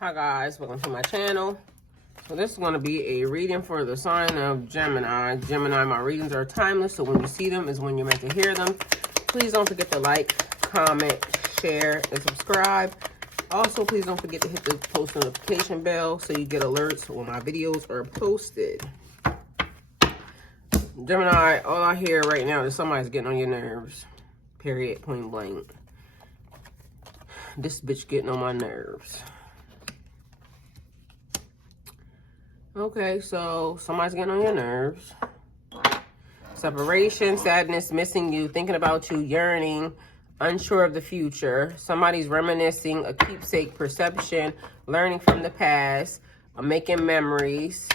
Hi guys, welcome to my channel. So this is going to be a reading for the sign of Gemini. Gemini, my readings are timeless, so when you see them is when you're meant to hear them. Please don't forget to like, comment, share, and subscribe. Also, please don't forget to hit the post notification bell so you get alerts when my videos are posted. Gemini, all I hear right now is somebody's getting on your nerves. Period, point blank. This bitch getting on my nerves. Okay, so somebody's getting on your nerves. Separation, sadness, missing you, thinking about you, yearning, unsure of the future. Somebody's reminiscing, a keepsake, perception, learning from the past, making memories,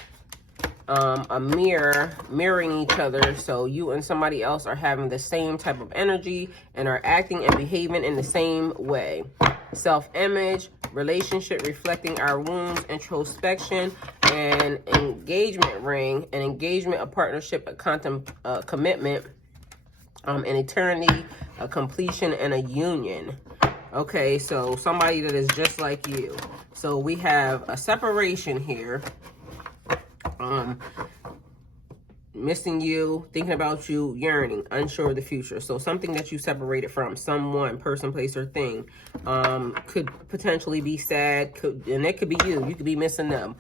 a mirror, mirroring each other. So you and somebody else are having the same type of energy and are acting and behaving in the same way. Self-image, relationship reflecting our wounds, introspection, and engagement ring, an engagement, a partnership, a commitment, an eternity, a completion, and a union. Okay, so somebody that is just like you. So we have a separation here. Missing you, thinking about you, yearning, unsure of the future. So something that you separated from, someone, person, place, or thing, could potentially be sad, and it could be you. You could be missing them.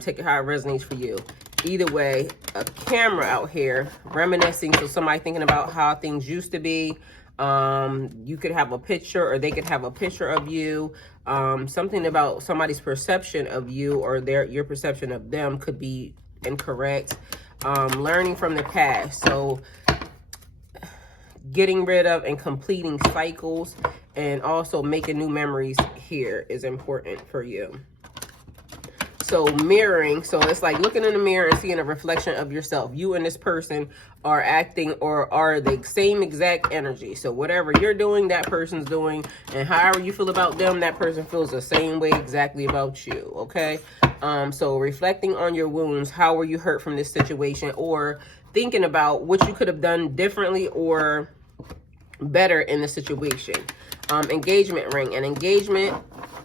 Take it how it resonates for you. Either way, a camera out here reminiscing, so somebody thinking about how things used to be. You could have a picture, or they could have a picture of you. Something about somebody's perception of you, or your perception of them could be incorrect. Learning from the past, so getting rid of and completing cycles, and also making new memories here is important for you. So mirroring, so it's like looking in the mirror and seeing a reflection of yourself. You and this person are acting or are the same exact energy. So whatever you're doing, that person's doing, and however you feel about them, that person feels the same way exactly about you, okay? So reflecting on your wounds, how were you hurt from this situation, or thinking about what you could have done differently or better in the situation. Engagement ring, an engagement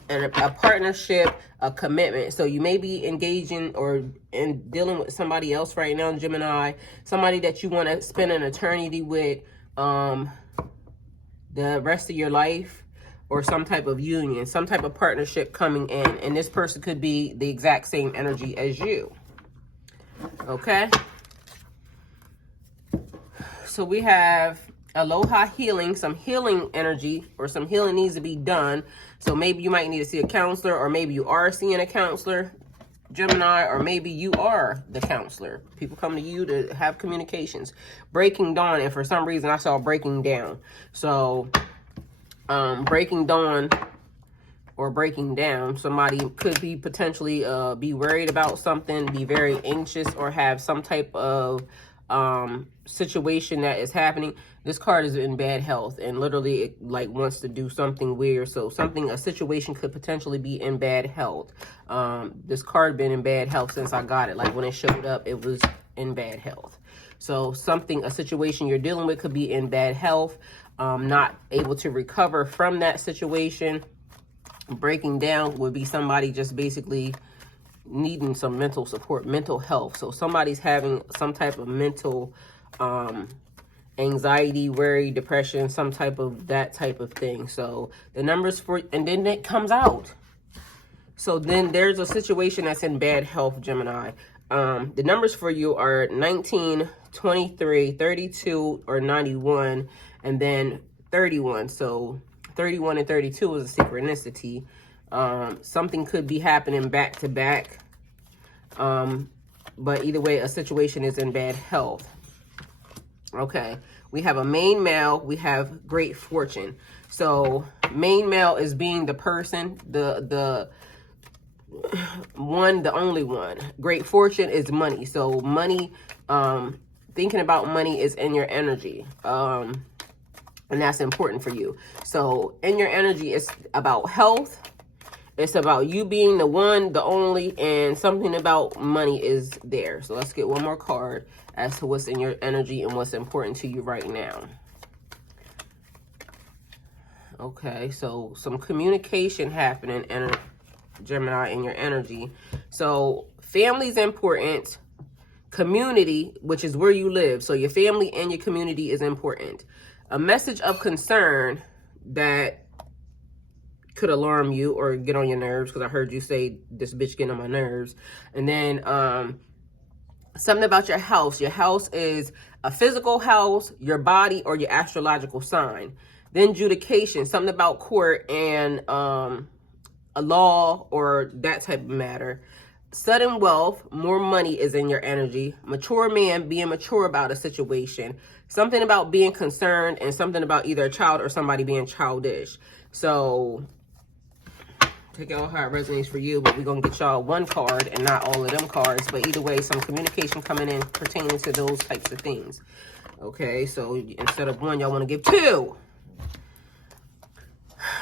and a partnership, a commitment. So you may be engaging or dealing with somebody else right now, Gemini, somebody that you want to spend an eternity with the rest of your life, or some type of union, some type of partnership coming in, and this person could be the exact same energy as you. Okay, so we have aloha healing, some healing energy, or some healing needs to be done. So maybe you might need to see a counselor, or maybe you are seeing a counselor, Gemini, or maybe you are the counselor. People come to you to have communications. Breaking dawn, and for some reason I saw breaking down. So breaking dawn or breaking down, somebody could be potentially be worried about something, be very anxious, or have some type of situation that is happening. This card is in bad health, and literally it like wants to do something weird. So a situation could potentially be in bad health. This card been in bad health since I got it. Like when it showed up, it was in bad health. So a situation you're dealing with could be in bad health, not able to recover from that situation. Breaking down would be somebody just basically needing some mental support, mental health. So somebody's having some type of mental anxiety, worry, depression, some type of that type of thing. So the numbers for, and then it comes out. So then there's a situation that's in bad health, Gemini. The numbers for you are 19, 23, 32, or 91, and then 31. So 31 and 32 is a synchronicity. Something could be happening back to back. But either way, a situation is in bad health. Okay, we have a main male, we have great fortune. So main male is being the person, the one, the only one. Great fortune is money. So money, thinking about money is in your energy. And that's important for you. So in your energy, it's about health. It's about you being the one, the only, and something about money is there. So let's get one more card as to what's in your energy and what's important to you right now. Okay, so some communication happening, and Gemini, in your energy. So family's important. Community, which is where you live. So your family and your community is important. A message of concern that could alarm you or get on your nerves, because I heard you say this bitch getting on my nerves. And then something about your house. Your house is a physical house, your body, or your astrological sign. Then judication, something about court and a law or that type of matter. Sudden wealth, more money is in your energy. Mature man, being mature about a situation. Something about being concerned, and something about either a child or somebody being childish. So take it all how it resonates for you, but we're going to get y'all one card and not all of them cards. But either way, some communication coming in pertaining to those types of things. Okay, so instead of one, y'all want to give two.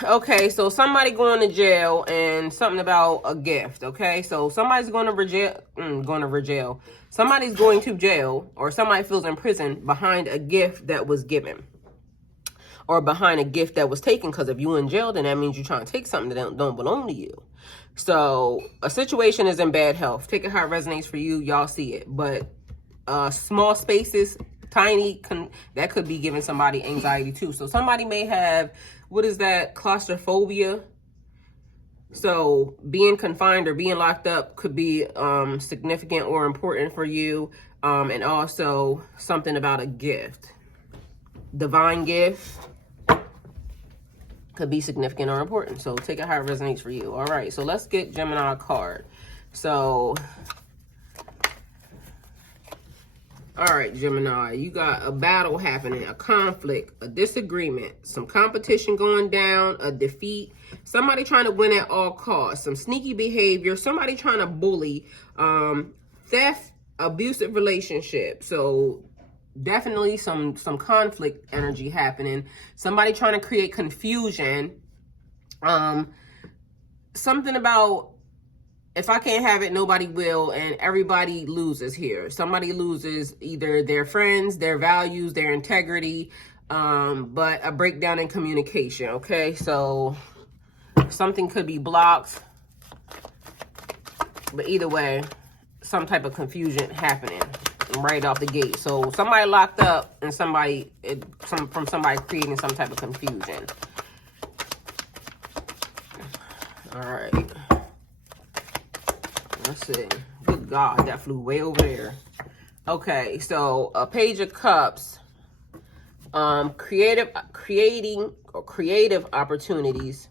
Okay, so somebody going to jail and something about a gift. Okay, so somebody's going to jail. Somebody's going to jail, or somebody feels in prison behind a gift that was given, or behind a gift that was taken. Because if you in jail, then that means you're trying to take something that don't belong to you. So a situation is in bad health. Take it how it resonates for you. Y'all see it. But small spaces, tiny, that could be giving somebody anxiety too. So somebody may have, what is that, claustrophobia? So being confined or being locked up could be significant or important for you. And also something about a gift. Divine gift could be significant or important. So take it how it resonates for you. All right, so let's get Gemini a card. So, all right, Gemini, you got a battle happening, a conflict, a disagreement, some competition going down, a defeat, somebody trying to win at all costs, some sneaky behavior, somebody trying to bully, theft, abusive relationship. So definitely some conflict energy happening. Somebody trying to create confusion. Something about, if I can't have it, nobody will, and everybody loses here. Somebody loses either their friends, their values, their integrity, but a breakdown in communication. Okay, so something could be blocked, but either way, some type of confusion happening right off the gate. So somebody locked up and somebody creating some type of confusion. All right. Let's see. Good God, that flew way over there. Okay, so a Page of Cups. Creative opportunities.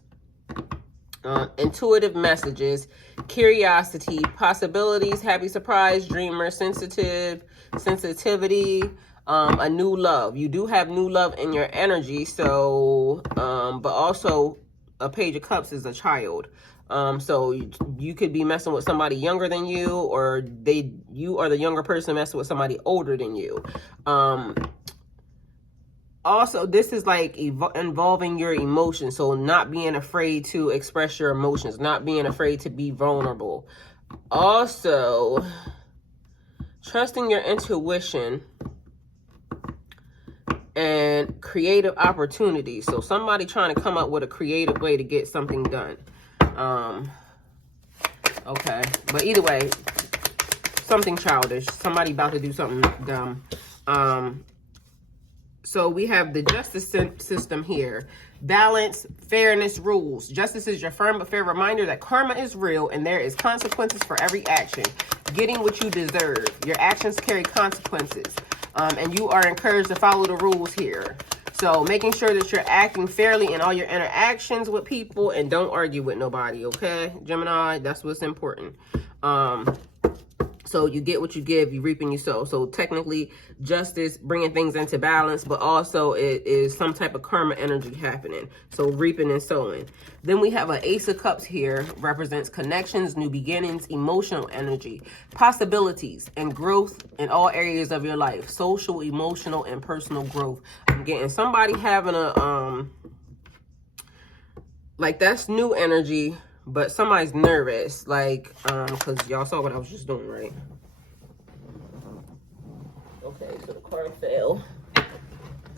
Intuitive messages, curiosity, possibilities, happy surprise, dreamer, sensitivity, a new love. You do have new love in your energy. So, but also a Page of Cups is a child. So you could be messing with somebody younger than you, or you are the younger person messing with somebody older than you. Also, this is like involving your emotions. So not being afraid to express your emotions, not being afraid to be vulnerable. Also, trusting your intuition and creative opportunities. So somebody trying to come up with a creative way to get something done. Okay, but either way, something childish. Somebody about to do something dumb. So we have the justice system here. Balance, fairness, rules. Justice is your firm but fair reminder that karma is real and there is consequences for every action. Getting what you deserve. Your actions carry consequences. And you are encouraged to follow the rules here. So making sure that you're acting fairly in all your interactions with people and don't argue with nobody, okay? Gemini, that's what's important. So you get what you give, you reap and you sow. So technically, justice, bringing things into balance, but also it is some type of karma energy happening. So reaping and sowing. Then we have an Ace of Cups here, represents connections, new beginnings, emotional energy, possibilities, and growth in all areas of your life. Social, emotional, and personal growth. I'm getting somebody having a, like that's new energy, but somebody's nervous, like, because y'all saw what I was just doing, right? Okay, so the card fell.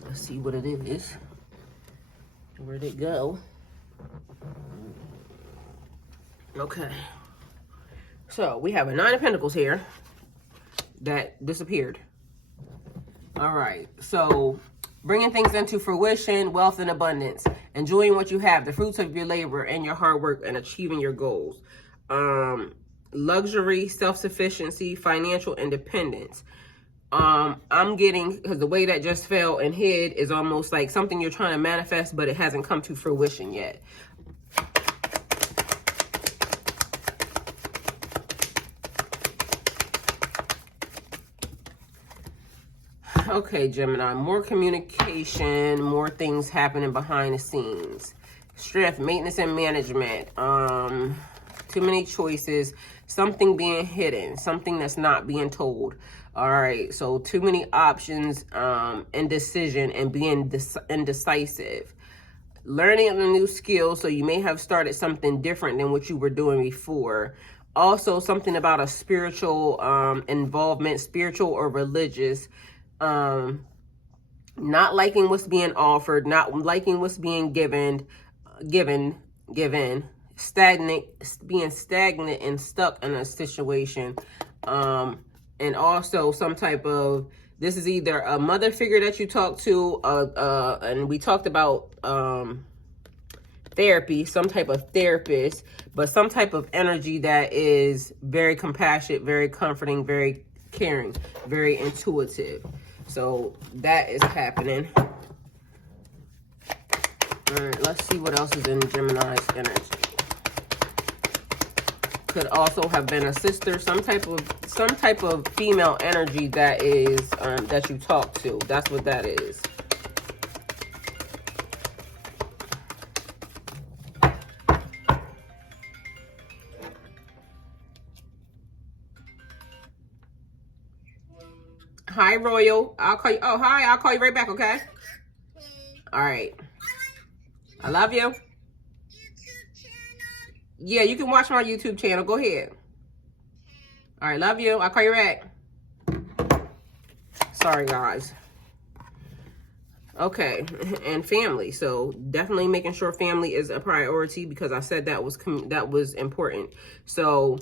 Let's see what it is. Where'd it go? Okay. So we have a 9 of Pentacles here that disappeared. All right. So bringing things into fruition, wealth and abundance, enjoying what you have, the fruits of your labor and your hard work, and achieving your goals. Luxury, self-sufficiency, financial independence. I'm getting, because the way that just fell and hid is almost like something you're trying to manifest, but it hasn't come to fruition yet. Okay, Gemini, more communication, more things happening behind the scenes. Strength, maintenance, and management. Too many choices, something being hidden, something that's not being told. All right, so too many options, indecision, and being indecisive. Learning a new skill, so you may have started something different than what you were doing before. Also, something about a spiritual involvement, spiritual or religious. Not liking what's being offered, not liking what's being given, stagnant, being stagnant and stuck in a situation. And also some type of, this is either a mother figure that you talk to, and we talked about therapy, some type of therapist, but some type of energy that is very compassionate, very comforting, very caring, very intuitive. So that is happening. All right, let's see what else is in Gemini's energy. Could also have been a sister, some type of female energy that is that you talk to. That's what that is. Hi, Royal. I'll call you. Oh, hi. I'll call you right back, okay? All right. I love you. Yeah, you can watch my YouTube channel. Go ahead. All right, love you. I'll call you back. Sorry, guys. Okay, and family. So definitely making sure family is a priority, because I said that was important. So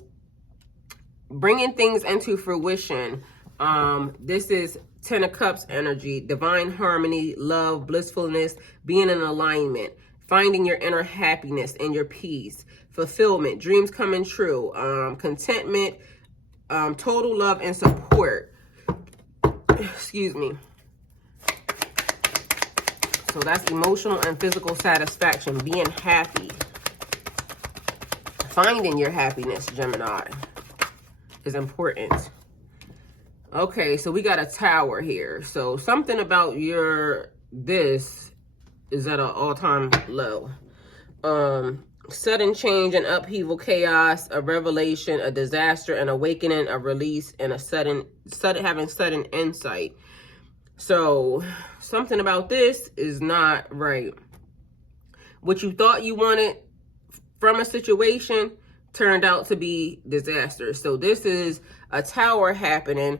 bringing things into fruition. This is 10 of Cups energy, divine harmony, love, blissfulness, being in alignment, finding your inner happiness and your peace, fulfillment, dreams coming true, contentment, total love and support. Excuse me. So that's emotional and physical satisfaction, being happy. Finding your happiness, Gemini, is important. Okay, so we got a Tower here. So something about this is at an all-time low. Sudden change and upheaval, chaos, a revelation, a disaster, an awakening, a release, and a having sudden insight. So something about this is not right. What you thought you wanted from a situation turned out to be disaster. So this is a Tower happening.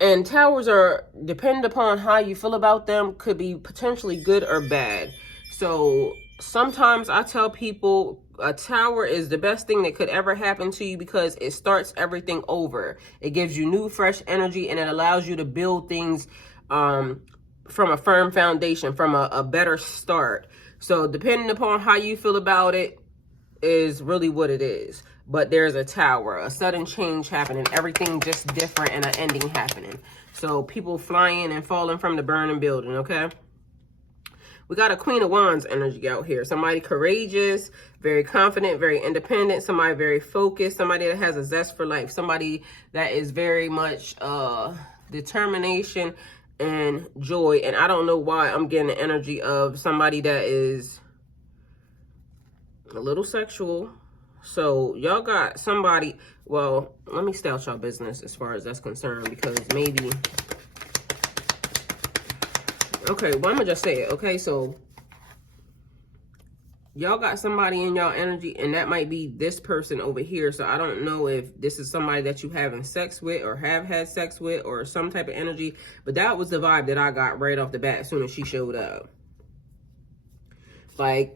And Towers are, depending upon how you feel about them, could be potentially good or bad. So sometimes I tell people a Tower is the best thing that could ever happen to you, because it starts everything over. It gives you new, fresh energy, and it allows you to build things from a firm foundation, from a better start. So depending upon how you feel about it is really what it is. But there's a Tower, a sudden change happening, everything just different, and an ending happening. So people flying and falling from the burning building, okay? We got a Queen of Wands energy out here. Somebody courageous, very confident, very independent, somebody very focused, somebody that has a zest for life, somebody that is very much determination and joy. And I don't know why I'm getting the energy of somebody that is a little sexual. So y'all got somebody, well, let me stay out y'all business as far as that's concerned, because maybe, okay, well, I'm gonna just say it, okay? So y'all got somebody in y'all energy, and that might be this person over here. So I don't know if this is somebody that you having sex with or have had sex with or some type of energy, but that was the vibe that I got right off the bat as soon as she showed up. Like,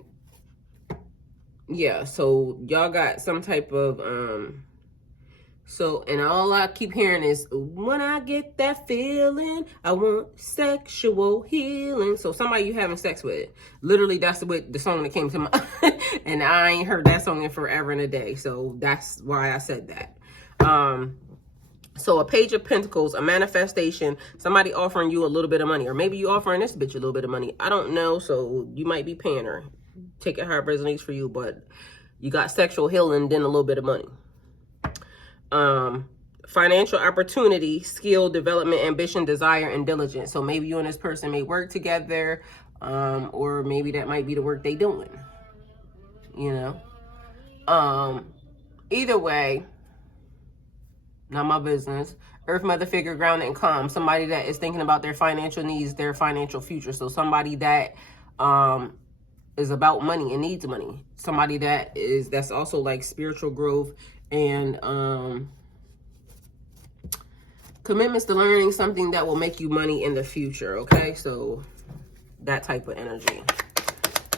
yeah, so y'all got some type of so, and all I keep hearing is, when I get that feeling, I want sexual healing. So somebody you having sex with. Literally, that's what the song that came to mind. And I ain't heard that song in forever and a day. So that's why I said that. So a page of pentacles, a manifestation, somebody offering you a little bit of money. Or maybe you offering this bitch a little bit of money. I don't know. So you might be paying her. Take it how it resonates for you. But you got sexual healing, then a little bit of money. Financial opportunity, skill, development, ambition, desire, and diligence. So maybe you and this person may work together, or maybe that might be the work they doing, you know. Either way, not my business. Earth mother figure, grounded and calm. Somebody that is thinking about their financial needs, their financial future. So somebody that is about money and needs money. Somebody that's also like spiritual growth and commitments to learning something that will make you money in the future. Okay, so that type of energy.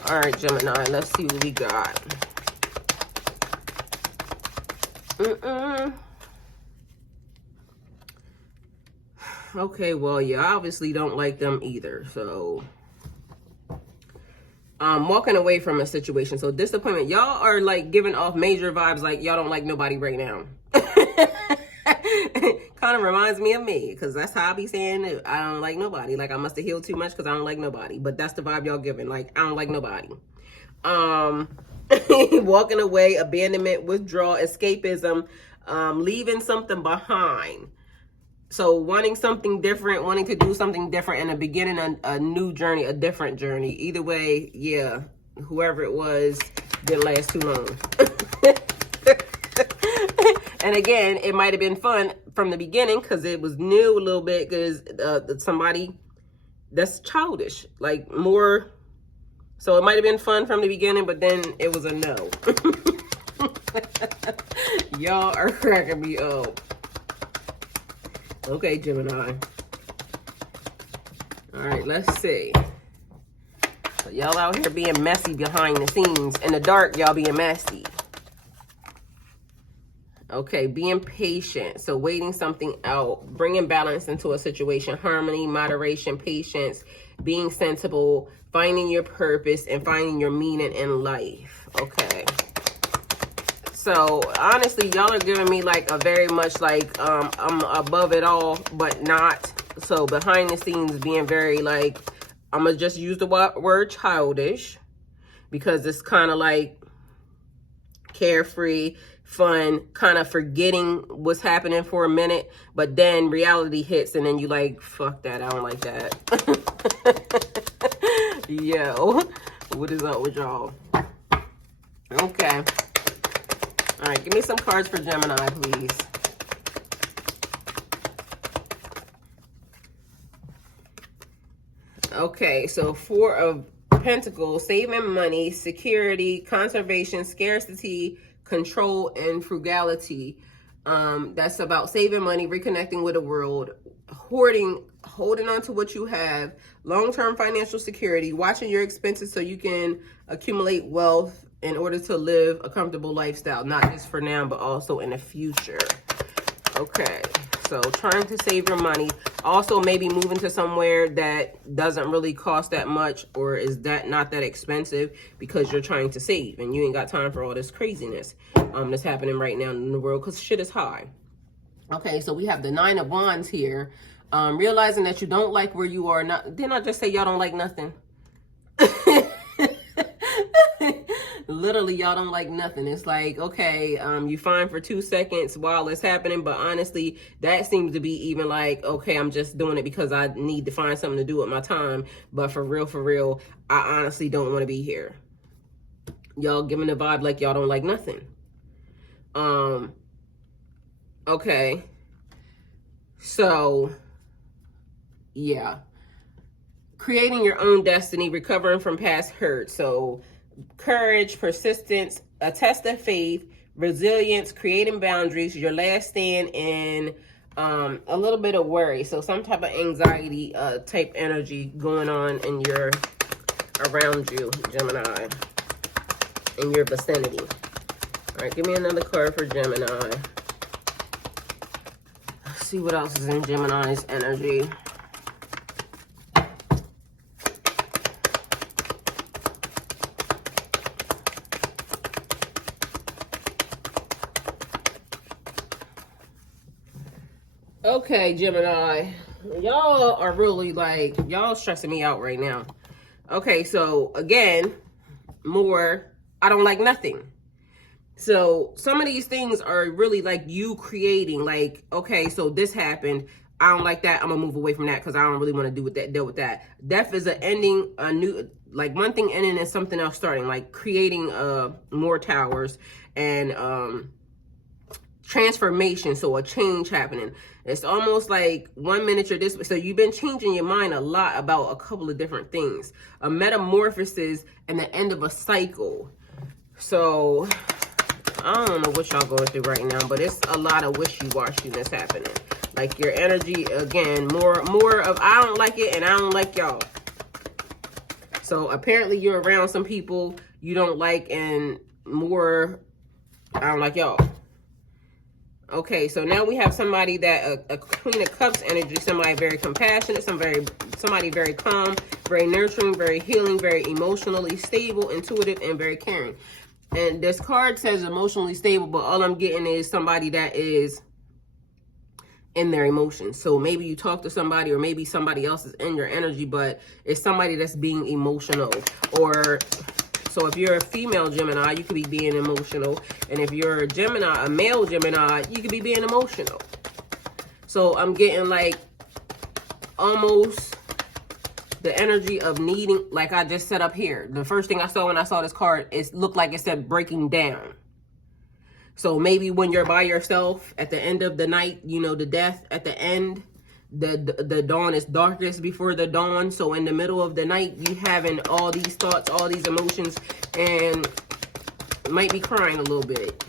All right, Gemini, let's see what we got. Okay, well, you obviously don't like them either. So walking away from a situation. So disappointment. Y'all are like giving off major vibes like y'all don't like nobody right now. Kind of reminds me of me, because that's how I be saying I don't like nobody. Like I must have healed too much because I don't like nobody. But that's the vibe y'all giving. Like I don't like nobody. Walking away, abandonment, withdrawal, escapism, leaving something behind. So wanting something different, wanting to do something different, and the beginning a new journey, a different journey. Either way, yeah, whoever it was didn't last too long. And again, it might have been fun from the beginning because it was new a little bit, because somebody that's childish, like more. So it might have been fun from the beginning, but then it was a no. Y'all are cracking me up. Okay, Gemini. All right, let's see. So y'all out here being messy behind the scenes. In the dark, y'all being messy. Okay, being patient. So waiting something out, bringing balance into a situation, harmony, moderation, patience, being sensible, finding your purpose, and finding your meaning in life. Okay. So honestly, y'all are giving me like a very much like I'm above it all, but not. So behind the scenes being very like, I'm going to just use the word childish, because it's kind of like carefree, fun, kind of forgetting what's happening for a minute, but then reality hits and then you like, fuck that, I don't like that. Yo, what is up with y'all? Okay. All right, give me some cards for Gemini, please. Okay, so 4 of Pentacles, saving money, security, conservation, scarcity, control, and frugality. That's about saving money, reconnecting with the world, hoarding, holding on to what you have, long-term financial security, watching your expenses so you can accumulate wealth in order to live a comfortable lifestyle, not just for now, but also in the future. Okay, so trying to save your money. Also, maybe moving to somewhere that doesn't really cost that much, or is that not that expensive, because you're trying to save and you ain't got time for all this craziness that's happening right now in the world, because shit is high. Okay, so we have the 9 of Wands here. Realizing that you don't like where you are. Not, didn't I just say y'all don't like nothing? Literally, y'all don't like nothing. It's like, okay, you fine for 2 seconds while it's happening, but honestly, that seems to be even like, okay, I'm just doing it because I need to find something to do with my time. But for real, I honestly don't want to be here. Y'all giving the vibe like y'all don't like nothing. Okay. So, yeah. Creating your own destiny, recovering from past hurt. So, courage, persistence, a test of faith, resilience, creating boundaries, your last stand, and a little bit of worry. So some type of anxiety type energy going on in around you, Gemini. in your vicinity. All right, give me another card for Gemini. Let's see what else is in Gemini's energy. Okay, Gemini, y'all are really like, y'all stressing me out right now. Okay, so again, more, I don't like nothing. So some of these things are really like you creating, like, okay, so this happened. I don't like that. I'm gonna move away from that because I don't really want to deal with that. Death is an ending, a new, like one thing ending and something else starting, like creating more towers and transformation, so a change happening. It's almost like 1 minute you're this way. So you've been changing your mind a lot about a couple of different things. A metamorphosis and the end of a cycle. So I don't know what y'all going through right now, but it's a lot of wishy-washiness happening. Like your energy, again, more of I don't like it and I don't like y'all. So apparently you're around some people you don't like and more I don't like y'all. Okay, so now we have somebody that a Queen of Cups energy, somebody very compassionate, somebody very calm, very nurturing, very healing, very emotionally stable, intuitive, and very caring. And this card says emotionally stable, but all I'm getting is somebody that is in their emotions. So maybe you talk to somebody or maybe somebody else is in your energy, but it's somebody that's being emotional. Or so if you're a female Gemini, you could be being emotional. And if you're a Gemini, a male Gemini, you could be being emotional. So I'm getting like almost the energy of needing, like I just set up here. The first thing I saw when I saw this card, it looked like it said breaking down. So maybe when you're by yourself at the end of the night, you know, the death at the end, the dawn is darkest before the dawn. So in the middle of the night, you having all these thoughts, all these emotions, and might be crying a little bit.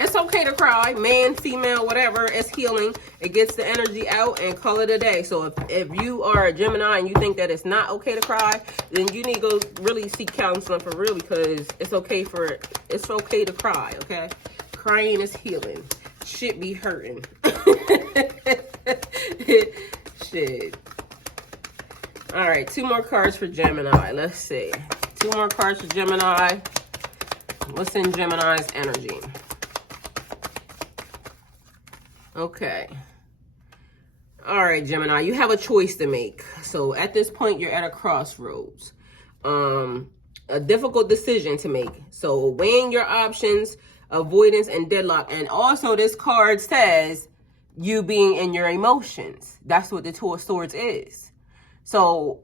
It's okay to cry, man, female, whatever. It's healing. It gets the energy out and call it a day. So if you are a Gemini and you think that it's not okay to cry, then you need to go really seek counseling for real, because it's okay to cry, okay? Crying is healing. Shit be hurting. Shit. All right, 2 more cards for Gemini. Let's see. 2 more cards for Gemini. What's in Gemini's energy? Okay. All right, Gemini, you have a choice to make. So at this point, you're at a crossroads. A difficult decision to make. So weighing your options, avoidance, and deadlock. And also this card says you being in your emotions. That's what the Two of Swords is. So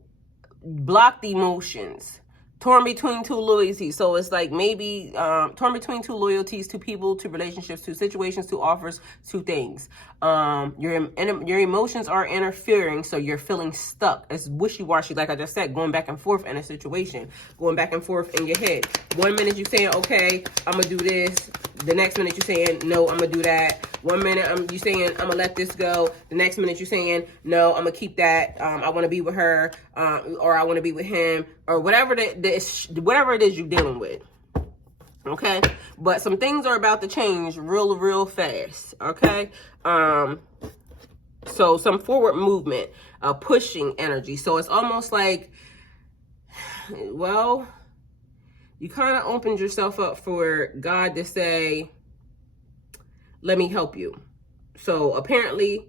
block the emotions. Torn between 2 loyalties. So it's like maybe torn between 2 loyalties, 2 people, 2 relationships, 2 situations, 2 offers, 2 things. Your emotions are interfering, so you're feeling stuck. It's wishy-washy, like I just said, going back and forth in a situation, going back and forth in your head. 1 minute you're saying, okay, I'm going to do this. The next minute you're saying, no, I'm going to do that. 1 minute you're saying, I'm going to let this go. The next minute you're saying, no, I'm going to keep that. I want to be with her, or I want to be with him, or whatever whatever it is you're dealing with. Okay? But some things are about to change real fast. Okay? So some forward movement, pushing energy. So it's almost like, well, you kind of opened yourself up for God to say, let me help you. So apparently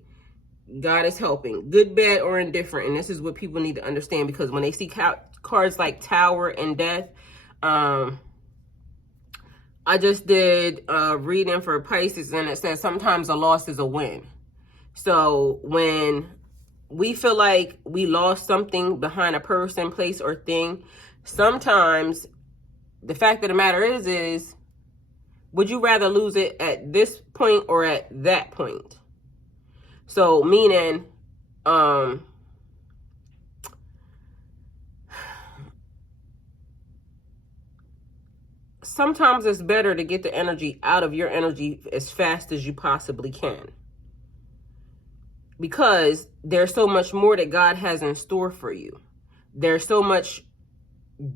God is helping, good, bad, or indifferent. And this is what people need to understand, because when they see cards like Tower and Death, I just did a reading for Pisces, and it says sometimes a loss is a win. So when we feel like we lost something behind a person, place, or thing, sometimes the fact of the matter is, would you rather lose it at this point or at that point? So meaning, sometimes it's better to get the energy out of your energy as fast as you possibly can, because there's so much more that God has in store for you. There's so much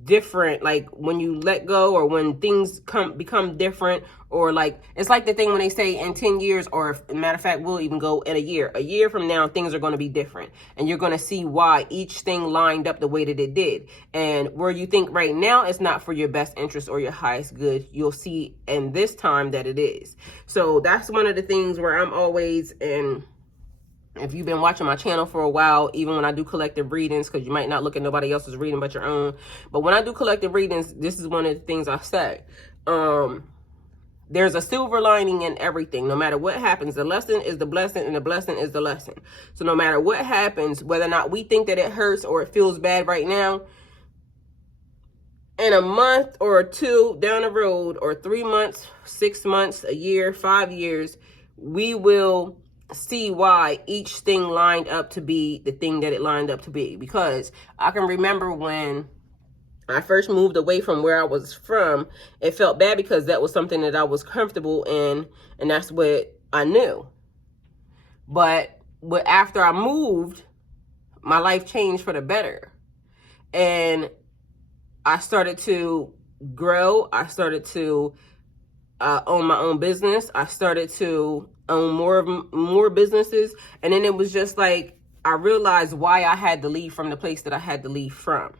different, like when you let go or when things become different, or like it's like the thing when they say in 10 years, or if, matter of fact, we'll even go in a year from now, things are going to be different, and you're going to see why each thing lined up the way that it did. And where you think right now it's not for your best interest or your highest good, you'll see in this time that it is. So that's one of the things where I'm always in. If you've been watching my channel for a while, even when I do collective readings, because you might not look at nobody else's reading but your own, but when I do collective readings, this is one of the things I say. There's a silver lining in everything. No matter what happens, the lesson is the blessing, and the blessing is the lesson. So no matter what happens, whether or not we think that it hurts or it feels bad right now, in a month or two down the road, or 3 months, 6 months, a year, 5 years, we will see why each thing lined up to be the thing that it lined up to be. Because I can remember when I first moved away from where I was from, it felt bad because that was something that I was comfortable in, and that's what I knew. But after I moved, my life changed for the better. And I started to grow. I started to own my own business. I started to own more businesses. And then it was just like, I realized why I had to leave from the place that I had to leave from.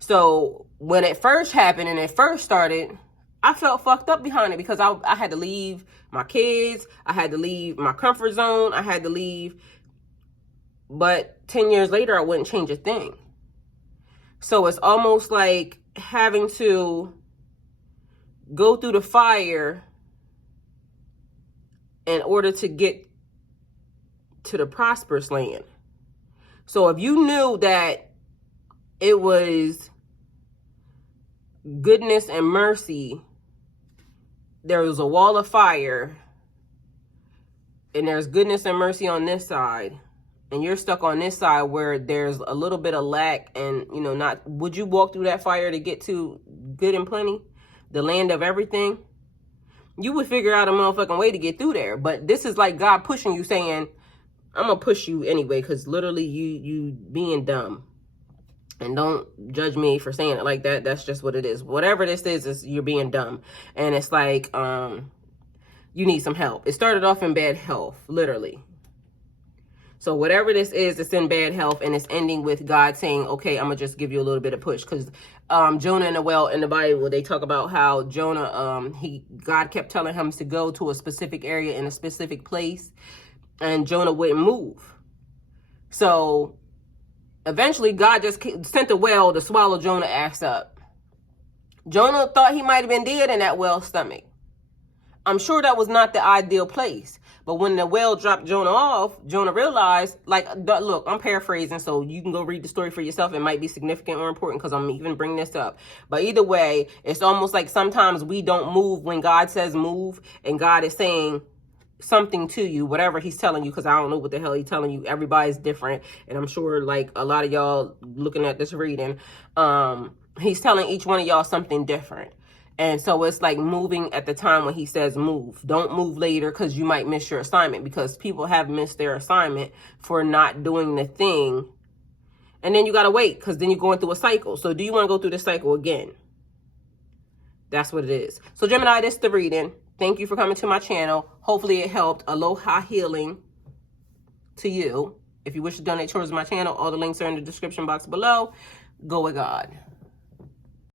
So when it first happened and it first started, I felt fucked up behind it because I had to leave my kids. I had to leave my comfort zone. I had to leave. But 10 years later, I wouldn't change a thing. So it's almost like having to go through the fire in order to get to the prosperous land. So if you knew that it was goodness and mercy, there was a wall of fire, and there's goodness and mercy on this side, and you're stuck on this side where there's a little bit of lack, and not, would you walk through that fire to get to good and plenty, the land of everything? You would figure out a motherfucking way to get through there. But this is like God pushing you, saying, I'm gonna push you anyway, because literally you being dumb. And don't judge me for saying it like that. That's just what it is. Whatever this is you're being dumb. And it's like, you need some help. It started off in bad health, literally. So whatever this is, it's in bad health, and it's ending with God saying, okay, I'm going to just give you a little bit of push. Because Jonah and the well in the Bible, they talk about how Jonah, God kept telling him to go to a specific area in a specific place, and Jonah wouldn't move. So eventually God just sent a whale to swallow Jonah's ass up. Jonah thought he might have been dead in that whale's stomach. I'm sure that was not the ideal place. But when the whale dropped Jonah off, Jonah realized, like, look, I'm paraphrasing, so you can go read the story for yourself. It might be significant or important because I'm even bringing this up. But either way, it's almost like sometimes we don't move when God says move, and God is saying something to you, whatever he's telling you, because I don't know what the hell he's telling you. Everybody's different. And I'm sure, like, a lot of y'all looking at this reading, he's telling each one of y'all something different. And so it's like moving at the time when he says move. Don't move later because you might miss your assignment, because people have missed their assignment for not doing the thing. And then you got to wait because then you're going through a cycle. So do you want to go through this cycle again? That's what it is. So Gemini, this is the reading. Thank you for coming to my channel. Hopefully it helped. Aloha healing to you. If you wish to donate towards my channel, all the links are in the description box below. Go with God.